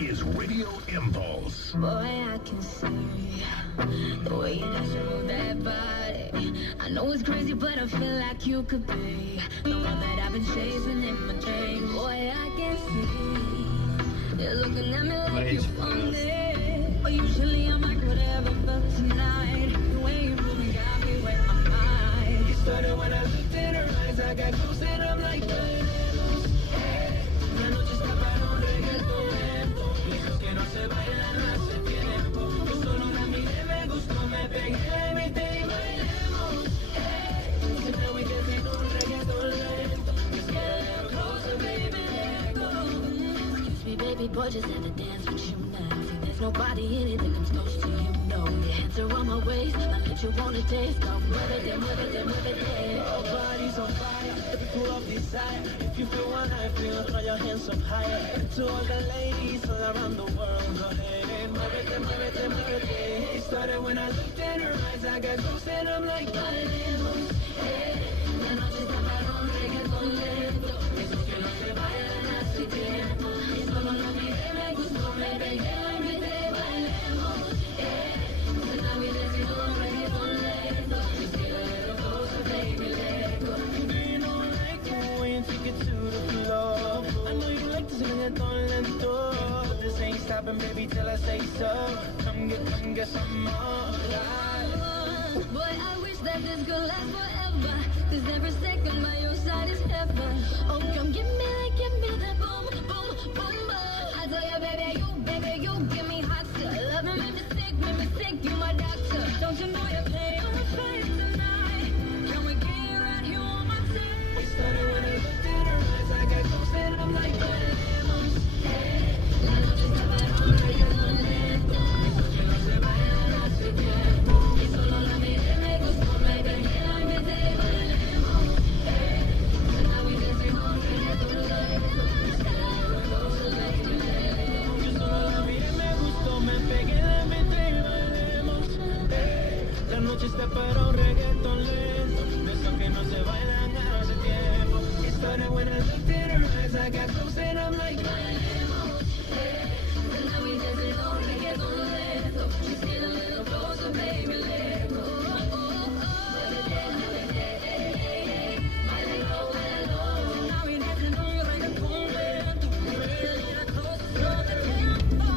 is Radio Impulse. Boy, I can see the way you dance and move that body. I know it's crazy, but I feel like you could be the one that I've been chasing in my dreams. Boy, I can see you're looking at me like you found it. But usually I'm like whatever, but tonight the way you moving got me where my mind. It started when I looked in her eyes. I got close and I'm like, hey, la noche está para un reggaetón lento. Esos que no se bailan hace tiempo. Yo solo la miré, me gustó, me pegué, la imité y bailemos. Hey, siempre we can take un reggaetón lento. Just get a little closer, baby, let go. Excuse me, baby boy, just had to dance with you now. See, there's nobody in it that comes close to you, no. Your hands are on my waist, I let you wanna taste. Come move it, move it, move it, yeah. Our bodies on fire, let me pull up desire. If you feel what I feel, throw your hands up higher. To all the ladies all around the world, go ahead, move it, move it, move it. It started when I looked in her eyes. I got close and I'm like, bailemos. La noche está para un reggaetón lento. Esos que no se bailan hace tiempo. Y solo lo miré, me gustó, me pegué, la invité, bailemos. Tonight we dancing to un reggaetón lento. Just get a little closer, baby, let go. You know I like the way you take it to the floor. I know you like this reggaeton lento. This ain't stopping, baby, till I say so. Come get some more. Boy, I wish that this could last forever. 'Cause every second by your side is heaven. Oh, come give me that boom, boom, boom, boom. I tell you, baby, you give me hot stuff. Love and make me sick, you my doctor. Don't you know you're playing on my face tonight? Can we get right here on my side? It started when I looked in her eyes. I got close and I'm like, bailemos. La noche está para un reggaetón lento. Esos que no se bailan hace tiempo. Y solo la miré, me gustó, me pegué, la invité, bailemos. Tonight we dancing on reggaetón lento. Just get a little closer, baby, let go. Yo solo la miré, me gustó, me pegué, la invité y bailemos. La noche está para un reggaeton lento. De esos que no se bailan hace tiempo. It started when I looked in her eyes. I got close and I'm like, Bailemos. Tonight we dancing on reggaetón lento. Just get a little closer, baby, let go. Now we dancing on reggaetón lento. Get a little closer, slow the tempo.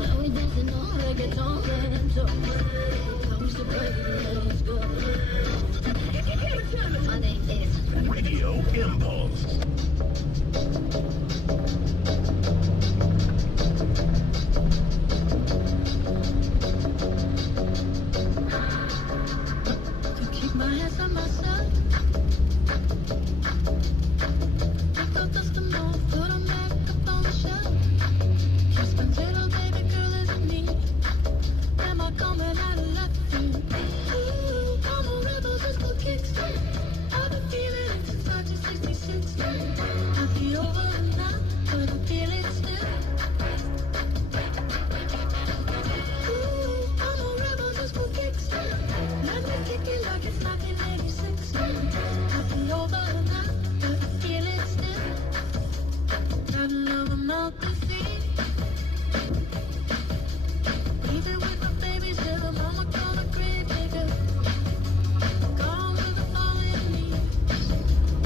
Now we dancing on reggaetón lento. Closer, baby, let's go. My name is Radio Impulse. to keep my hands on myself. Take out dust and mold, put them back up on the shelf. Just a little baby girl isn't me. Am I coming out of left field? Ooh, I'm a rebel just for kicks. I've been feeling it since 1966. I'll be over and out, but I feel it still. Ooh, I'm a rebel just for kicks. Let me kick it like it's 1986. I'll be over and out, but I feel it still. Gotta love them out to see. Even with my babies, little mama called a grave digger. Gone with the falling leaves.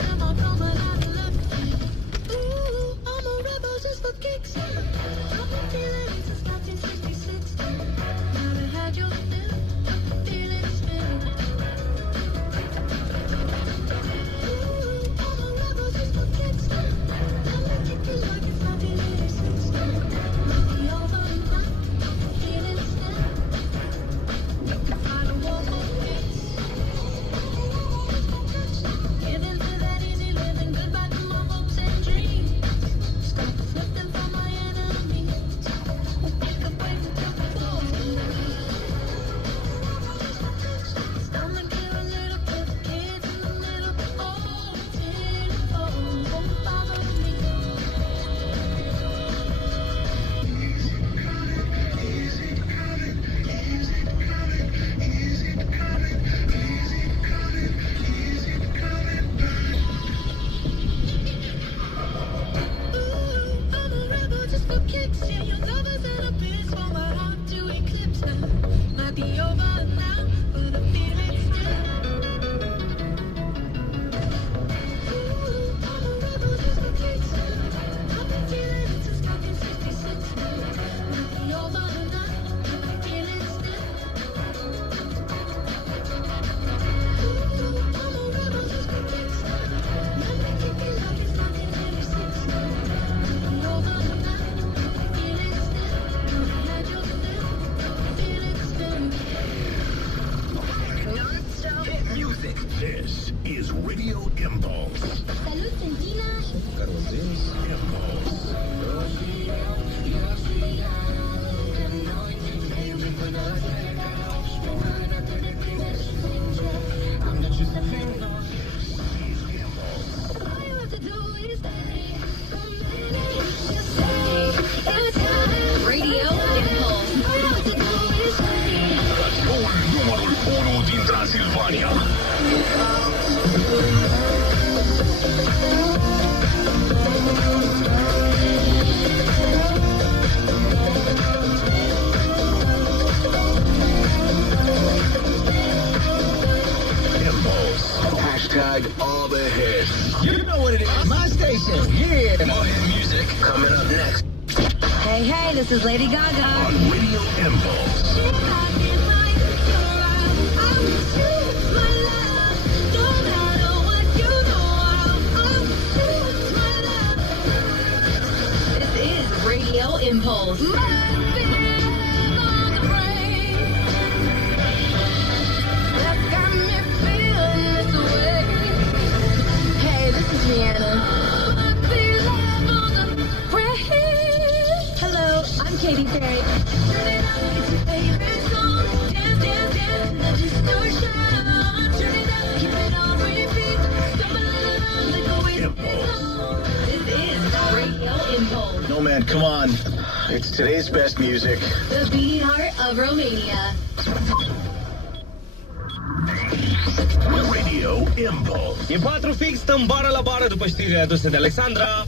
Am I coming out of left field? Ooh, I'm a rebel just for kicks. I've been feeling it since 1966. Never had your fill, feel it still. is Radio Impulse. Salut, sunt Tina. All you have to do is stay. Just stay. It's time. Radio Impulse. All you have to do is stay. Radioul numărul 1 din Transilvania. Impulse. Hashtag all the hits. You know what it is. My station. Yeah. More hit music coming up next. Hey, hey, this is Lady Gaga. On Radio Impulse. This is Radio Impulse. Hey, this is Rihanna. Hello, I'm Katy Perry. This is Radio Impulse, No, man, come on. It's today's best music. the beating heart of Romania. Radio Impulse. E 4 fix, stăm bară la bară după știrile aduse de Alexandra.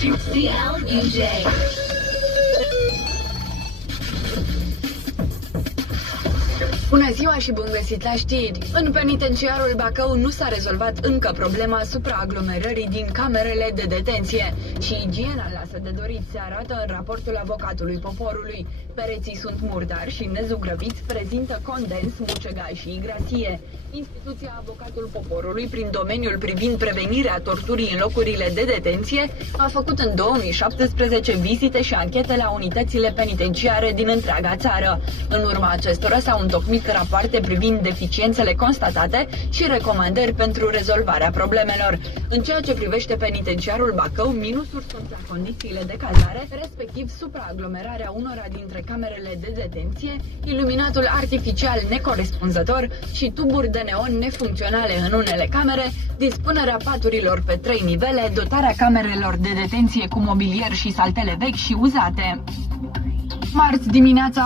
CLUJ. Bună ziua și bun găsit la știri! În penitenciarul Bacău nu s-a rezolvat încă problema supraaglomerării din camerele de detenție și igiena lasă de dorit, se arată în raportul avocatului poporului. Pereții sunt murdari și nezugrăviți, prezintă condens, mucegai și igrasie. Instituția Avocatul Poporului, prin domeniul privind prevenirea torturii în locurile de detenție, a făcut în 2017 vizite și anchete la unitățile penitenciare din întreaga țară. În urma acestora s-au întocmit rapoarte privind deficiențele constatate și recomandări pentru rezolvarea problemelor. În ceea ce privește penitenciarul Bacău, minusuri sunt la condițiile de cazare, respectiv supraaglomerarea unora dintre camerele de detenție, iluminatul artificial necorespunzător și tuburi de neon nefuncționale în unele camere, dispunerea paturilor pe 3 nivele, dotarea camerelor de detenție cu mobilier și saltele vechi și uzate. Marți dimineața